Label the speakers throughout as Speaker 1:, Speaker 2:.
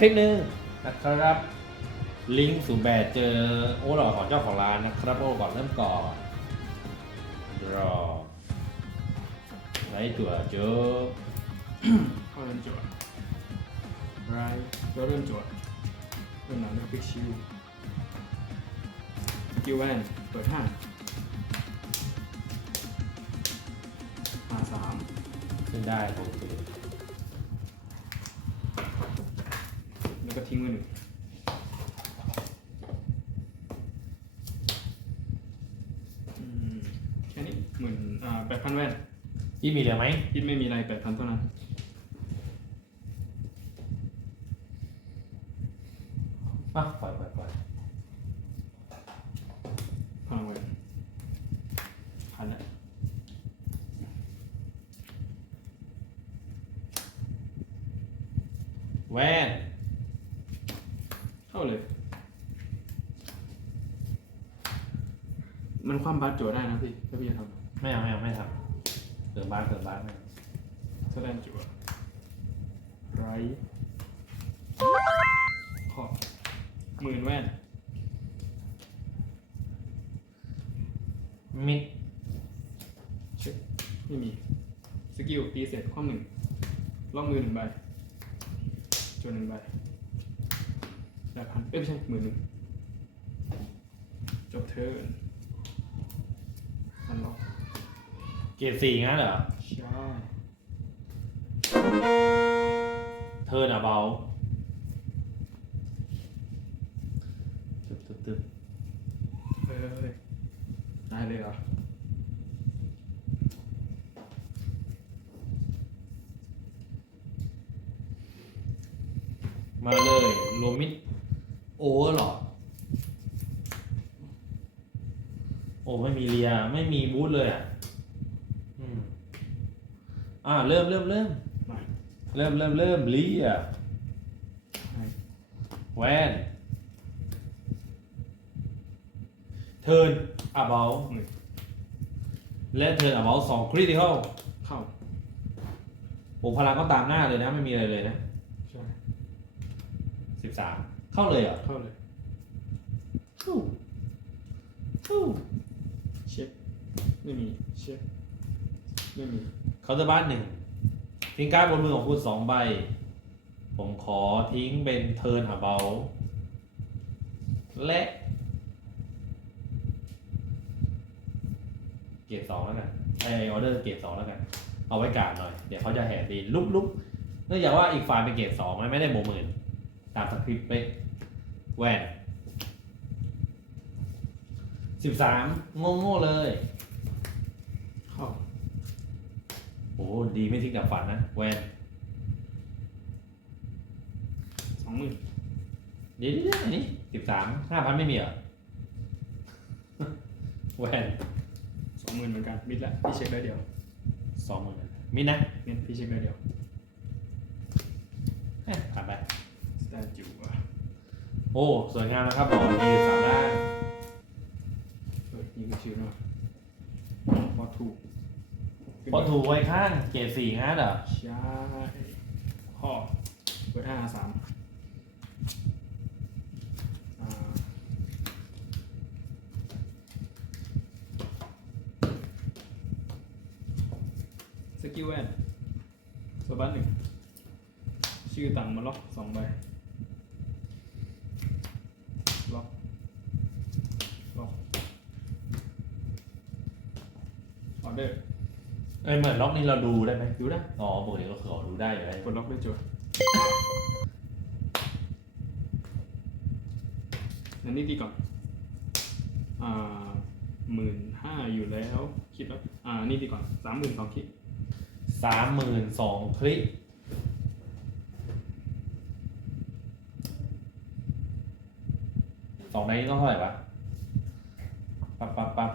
Speaker 1: คลิปหนึ่งนะครับ ลิงก์สู่แบดเจอโอ้หล่อของเจ้าของร้านนะครับโอ้ก่อนเริ่มก่อนรอไลท์ตัวเจอ
Speaker 2: เข้าเริ่มจวดไรก็เริ่มจวดเริ่มหนังแล้วปิกชิวกิวแวนเปิดห้าห้าสาม
Speaker 1: ขึ้นได้โอเค
Speaker 2: แล้ว ก็ทิ้งไว้หนึ่งอืมแค่นี้หมื่นอ่าแปดพันแว่น
Speaker 1: ยี่มีเหลือไหม
Speaker 2: คิดไม่มีอะไรแปดพันเท่านั้น
Speaker 1: อะปล่อยปล่อยปล่อย
Speaker 2: พลังแวนพันอะ
Speaker 1: แวน
Speaker 2: เข้าเลย มัน ความบัตรโจทย์ได้นะพี่ถ้าพี่จะทำ
Speaker 1: ไม่เอาไม่เอาไม่ทำเติมบ้านเติมบ้านไม่เอา
Speaker 2: แสดงจั่วไรขอหมื่นแว่น
Speaker 1: มิด
Speaker 2: เช็คไม่มี สกิลตีเสร็จข้อหนึ่งล่องมือหนึ่งใบจนหนึ่งใบได้พันเอ้ยไม่ใช่หมื่นหนึ่งจบเทิร์น มันล็อก
Speaker 1: เกรดสี่งั้นเหรอ
Speaker 2: ใช่
Speaker 1: เทิร์นอะเบาตึบตึบตึบ
Speaker 2: เอ้ยได้เลยเหรอ
Speaker 1: มาเลยรวมมิดโอเวอร์หรอโอ้ไม่มีเรีย ไม่มีบูธเลยอะอืมอ่าเริ่มเริ่มเริ่ม
Speaker 2: มา
Speaker 1: เริ่มเริ่มเริ่มเรีย
Speaker 2: ให้
Speaker 1: แวนเทิร์นอะเบา
Speaker 2: หนึ่ง
Speaker 1: และเทิร์นอะเบาสองคริติคอล
Speaker 2: เข้า
Speaker 1: โอ้พลังก็ตามหน้าเลยนะ ไม่มีอะไรเลยนะ
Speaker 2: ใช่
Speaker 1: สิบสามเข้าเลยเหรอะ
Speaker 2: เข้าเลย
Speaker 1: ฟู่ฟู่
Speaker 2: เช็ค ไม่มีเช็คไม่มี
Speaker 1: เคาน์เตอร์บ้านหนึ่งทิ้งการ์ดบนมือของคุณสองใบ ผมขอทิ้งเป็นเทิร์นหาเบาและ เกรสองแล้วกันไอออเดอร์เกรสองแล้วกัน เอาไว้การดหน่อย เดี๋ยวเขาจะแห่ดีลุกลุกเนื่องจากว่าอีกฝ่ายเป็นเกรสองมันไม่ได้โมหมื่นตามสคริปต์เป๊ะแหวนสิบสามโง่โง่ๆเลย
Speaker 2: เข้า
Speaker 1: โอ้ดีไม่ทิ้งดับฝันนะแวน
Speaker 2: สองหมื่น
Speaker 1: เดี๋ยวเดี๋ยวอันนี้สิบสามห้าพันไม่มีเหรอแวน
Speaker 2: สองหมื่นเหมือนกันมิดละพี่เช็คได้เดียว
Speaker 1: สองหมื่นมิดนะ
Speaker 2: เน้นพี่เช็คได้เดียว
Speaker 1: เอ้ยผ่านไป
Speaker 2: สแตนจิ๋วอะ
Speaker 1: โอ้ สวยงามนะครับบอกมีสามด้าน
Speaker 2: เฮ้ยนี่คือชื่อเนาะพอถูก
Speaker 1: พอถูกไว้ข้างเกรดสี่งั้นเหรอ
Speaker 2: ใช่ข้อเปิดห้าสามอ่าสกิลแวนสบันหนึ่งชื่อต่างมาล็อกสองใบ ล็อก ล็อกออเดอร์
Speaker 1: เอ้ยเหมือนล็อกนี้เราดูได้ไหม
Speaker 2: ดูได้
Speaker 1: อ๋อปกติเราคือดูได้อยู่แล้ว
Speaker 2: กดล็อกด้วยจั่วอันนี้ดีก่อน อ่าหมื่นห้าอยู่แล้ว คิดแล้ว อ่า นี่ดีก่อนสามหมื่นสองคิด
Speaker 1: สามหมื่นสองคลิกสองใบนี้ต้องเท่าไหร่วะปั๊บปั๊บปั๊บ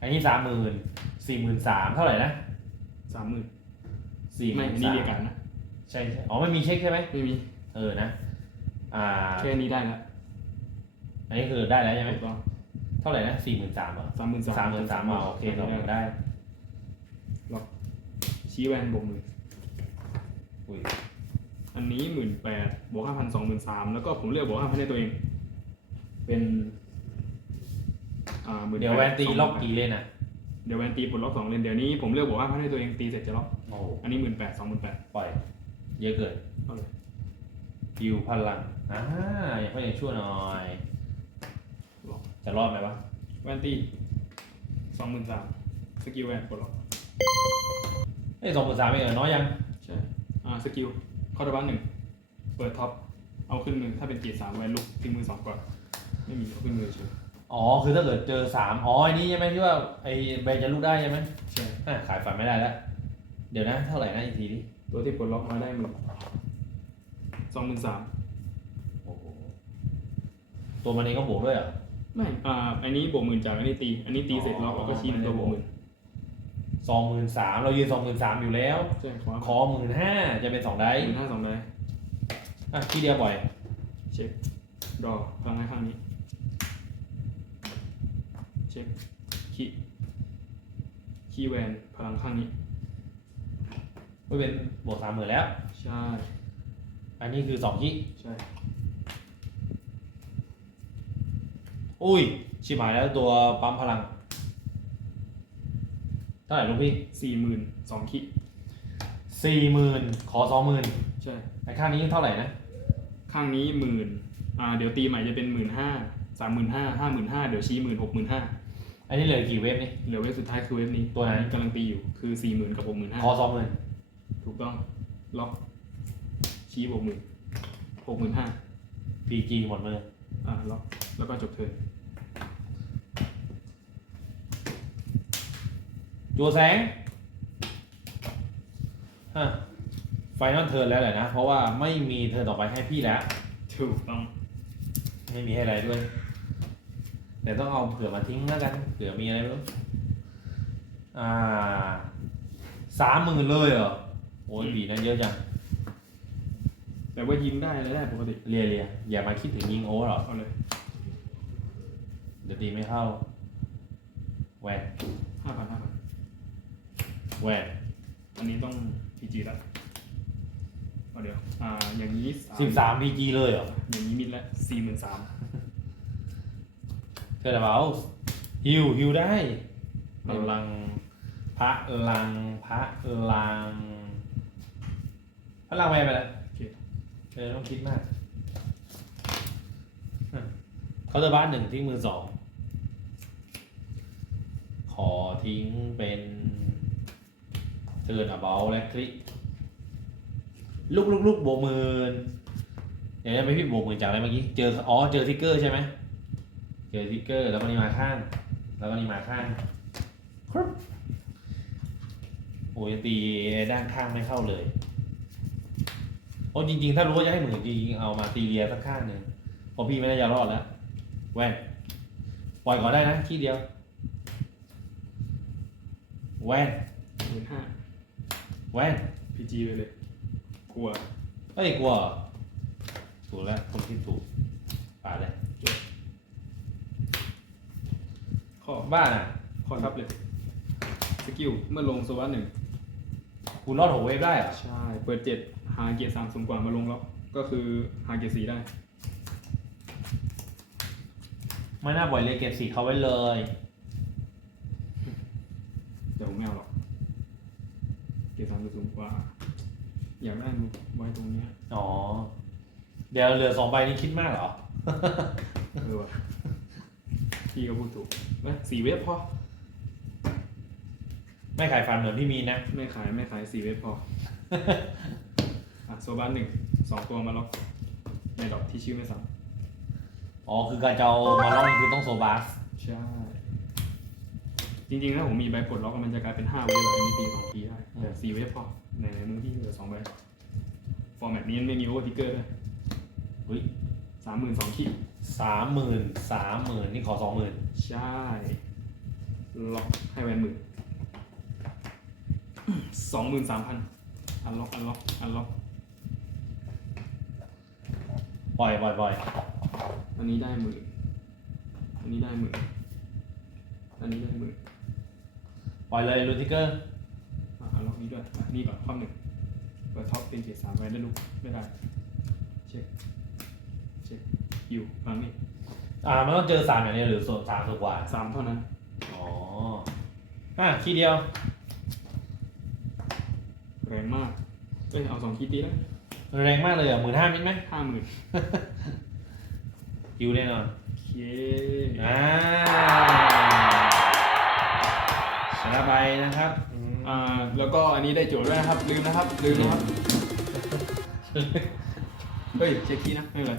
Speaker 1: อันนี้สามหมื่นสี่หมื่นสามเท่าไหร่นะ
Speaker 2: สามหมื่น
Speaker 1: สี่ห
Speaker 2: ไม่
Speaker 1: มื่น
Speaker 2: อันนี้
Speaker 1: สาม
Speaker 2: เรียกกันนะ
Speaker 1: ใช่ใช่อ๋อไม่มีเช็คใช่ไหม
Speaker 2: ไม่มี
Speaker 1: เออนะ อ่า
Speaker 2: แค่นี้ได้แล้ว
Speaker 1: อันนี้คือได้แล้วใช่ไหม
Speaker 2: ถูกต้อง
Speaker 1: เท่าไหร่นะสี่หมื่นสามเหรอ
Speaker 2: สามหมื่นสาม
Speaker 1: สามหมื่นสามอะโอเคเราได้
Speaker 2: ชี้แวนบวกมือ
Speaker 1: อุ้ย
Speaker 2: ออันนี้หมื่นแปดบวกห้าพันสองหมื่นสามแล้วก็ผมเลือกบวกห้าพันให้ตัวเอง เป็น อ่าหมื่น
Speaker 1: เดี๋ยวแวนตีล็อกกี่เล่นอะ
Speaker 2: เดี๋ยวแวนตีปลดล็อกสองเลนเดี๋ยวนี้ผมเลือกบวกห้าพันให้ตัวเองตีเสร็จจะล็อก
Speaker 1: โอ้
Speaker 2: อันนี้หมื่นแปดสองหมื่นแปด
Speaker 1: ปล่อย เยอะเกิน
Speaker 2: เอาเลย
Speaker 1: ยิวพลังอ่าอย่างเขายังชั่วหน่อย
Speaker 2: ล็อก
Speaker 1: จะรอดไหมวะ
Speaker 2: แวนตีสองหมื่นสามสกิลแวนปลดล็อก
Speaker 1: เอ้ยสองหมื่นสามเองเหรอน้อยยัง
Speaker 2: ใช่อ่าสกิลเข้าดับบ้านหนึ่งเปิดท็อปเอาขึ้นมือถ้าเป็นเกียร์สามแวนลุกทิ้งมือสองก่อนไม่มีเอาขึ้นมือเฉย
Speaker 1: อ๋อ คือถ้าเกิดเจอสามอ๋ออันนี้ใช่ไหมที่ว่าไอ้ใบจะลูกได้ใช่ไหม
Speaker 2: ใช่
Speaker 1: อะขายฝันไม่ได้แล้ว เดี๋ยวนะ เท่าไหร่นะอีกทีนี้
Speaker 2: ตัวที่ปลดล็อกมาได้หมื่นสองหมื่นสาม
Speaker 1: โอ้โหตัวมันเองก็บวกด้วยเหรอ
Speaker 2: ไม่อ่าอันนี้บวกหมื่นจากอันนี้ตี อันนี้ตีเสร็จล็อกแล้วก็ชี้เป็นตัวบวกหมื่น
Speaker 1: สองหมื่นสามเรายืนสองหมื่นสามอยู่แล้ว
Speaker 2: ใช่ขอ
Speaker 1: ขอหมื่นห้าจะเป็นสองได้
Speaker 2: หมื่นห้าสองได้
Speaker 1: อะที่เดียวบ่อย
Speaker 2: เช็คดอพลังให้ข้างนี้ เช็คคีคีย์แวนพลังข้างนี้
Speaker 1: ไม่เป็นบวกสามหมื่นแล้ว
Speaker 2: ใช่
Speaker 1: อันนี้คือสองที่
Speaker 2: ใช่
Speaker 1: อุ้ย ชิบหายแล้วตัวปั๊มพลัง เท่าไหร่ลูกพี่
Speaker 2: สี่หมื่นสองคี
Speaker 1: สี่หมื่นขอสองหมื่น
Speaker 2: ใช่
Speaker 1: ไอ้ค่านี้เท่าไหร่นะ
Speaker 2: ข้างนี้หมื่นอ่าเดี๋ยวตีใหม่จะเป็นหมื่นห้าสามหมื่นห้าห้าหมื่นห้าเดี๋ยวชี้หมื่นหกหมื่นห้า
Speaker 1: อันนี้เหลือกี่เว็บนี่
Speaker 2: เหลือเว็บสุดท้ายคือเว็บนี้
Speaker 1: ตัวไหน
Speaker 2: กำลังตีอยู่คือสี่หมื่นกับหกหมื่นห้า
Speaker 1: ขอสองหมื่น
Speaker 2: ถูกต้อง ล็อก ชี้หกหมื่นหกหมื่นห้า
Speaker 1: พีจีหมดมือ
Speaker 2: อ่าล็อกแล้วก็จบเทิร์น
Speaker 1: จัวแสงฮะไฟนอลเทิร์นแล้วแหละนะ เพราะว่าไม่มีเทิร์นต่อไปให้พี่แล้ว
Speaker 2: ถูกต้อง
Speaker 1: ไม่มีให้อะไรด้วย แต่ต้องเอาเผื่อมาทิ้งแล้วกัน เผื่อมีอะไรไม่รู้อ่าสามหมื่นเลยเหรอ โอ้ยบีนั้นเยอะจัง
Speaker 2: แต่ว่ายิงได้อะไรได้ปกติ
Speaker 1: เรียเรียอย่ามาคิดถึงยิงโอเวอร์หรอก
Speaker 2: เอาเลย
Speaker 1: เดี๋ยวตีไม่เข้า แหวน
Speaker 2: ห้าพันห้าพัน
Speaker 1: แหวน
Speaker 2: อันนี้ต้องพีจีละเอาเดี๋ยว อ่า อย่างนี้
Speaker 1: สิบสามพีจีเลยเหรอ
Speaker 2: อย่างนี้มิดละสี่หมื่นสาม
Speaker 1: เธอจะบอกฮิวฮิวได้พลังพระลังพระลังพระลังแหวนไปแล้ว
Speaker 2: โอเค
Speaker 1: เออต้องคิดมากเขาน์เตอร์บ้านหนึ่งทิ้งมือสองขอทิ้งเป็นเทิร์นอะเบลและคลิกลุกลุกลุกโบกหมืนอย่างนี้ไม่พี่โบกหมืนจากอะไรเมื่อกี้เจออ๋อเจอทิกเกอร์ใช่ไหม เจอทิกเกอร์ แล้วก็นี่มาข้าง แล้วก็นี่มาข้างครับโอ้ยตีด้านข้างไม่เข้าเลยโอ้จริง ๆ ถ้ารู้ว่าจะให้หมื่นจริงๆเอามาตีเรียสักข้างหนึ่งเพราะพี่ไม่น่าจะรอดแล้วแว่นปล่อยก่อนได้นะที่เดียว แว่น
Speaker 2: หมื่นห้า
Speaker 1: แว่น
Speaker 2: พีจีไปเลย กลัว
Speaker 1: เอ้ยกลัวเหรอถูกแล้วคนที่ถูกป่าดเลย
Speaker 2: ข้อ
Speaker 1: บ้านอะ
Speaker 2: ข้อทับเลย สกิล เมื่อลงโซวัสหนึ่ง
Speaker 1: คุณรอดหกเวฟได้เหรอ
Speaker 2: ใช่ เปิดเจ็ดหาเกียร์สามสูงกว่ามาลงล็อก ก็คือหาเกียร์สี่ได้
Speaker 1: ไม่น่าปล่อยเลยเก็บสีเขาไว้เลย
Speaker 2: เดี๋ยวผมไม่เอาหรอก เกียร์สามจะสูงกว่า อยากได้มันไว้ตรงเนี้ย
Speaker 1: อ๋อ เดี๋ยวเหลือสองใบนี้คิดมากเหรอ
Speaker 2: เออว่ะ พี่ก็พูดถูกเอ้ยสี่เวฟพอ
Speaker 1: ไม่ขายฟันเหมือนพี่มีนนะ
Speaker 2: ไม่ขายไม่ขายสี่เวฟพอ อะโซบัสหนึ่งสองตัวมาล็อกในดอกที่ชื่อไม่ซ้
Speaker 1: อ๋อคือการจะเอามาล่องคือต้องโซบาสำ
Speaker 2: ใช่ จริงๆถ้าผมมีใบปลดล็อกมันจะกลายเป็นห้าเวฟแบบนี้ตีสองทีได้แต่สี่เวฟพอในมือที่เหลือสองใบฟอร์แมตนี้ไม่มีโอเวอร์ทิกเกอร์ด้วย
Speaker 1: อุ้ย
Speaker 2: สามหมื่นสองขีด
Speaker 1: สามหมื่นสามหมื่นนี่ขอสองหมื่น
Speaker 2: ใช่ล็อกให้แวนหมื่นสองหมื่นสามพันอันล็อกอันล็อกอันล็อก
Speaker 1: ปล่อยปล่อยปล่อย
Speaker 2: อันนี้ได้หมื่นอันนี้ได้หมื่นอันนี้ได้หมื่น
Speaker 1: ปล่อยเลยลูทิกเกอร์
Speaker 2: อะอันล็อกนี้ด้วยอะนี่ก่อนข้อหนึ่งเปิดท็อปเป็นเกรดสามไปได้ลูกไม่ได้เช็คเช็ค อยู่ฟังนี่
Speaker 1: อ่ามันต้องเจอสามอย่างนี้หรือส่วนสามส่วนกว่า
Speaker 2: สามเท่านั้น
Speaker 1: อ๋ออะคีย์เดียว
Speaker 2: แรงมากเอ้ยเอาสองคีย์ตีแล้ว
Speaker 1: แรงมากเลยอะหมื่นห้ามิลไหม
Speaker 2: ห้าหมื่น
Speaker 1: คิวแน่นอน
Speaker 2: โอเค
Speaker 1: อ่าชนะไปนะครับอืม
Speaker 2: อ่าแล้วก็อันนี้ได้โจทย์ด้วยนะครับ ลืมนะครับ ลืมนะครับ เฮ้ยเช็คคีย์นะไม่เป็นไร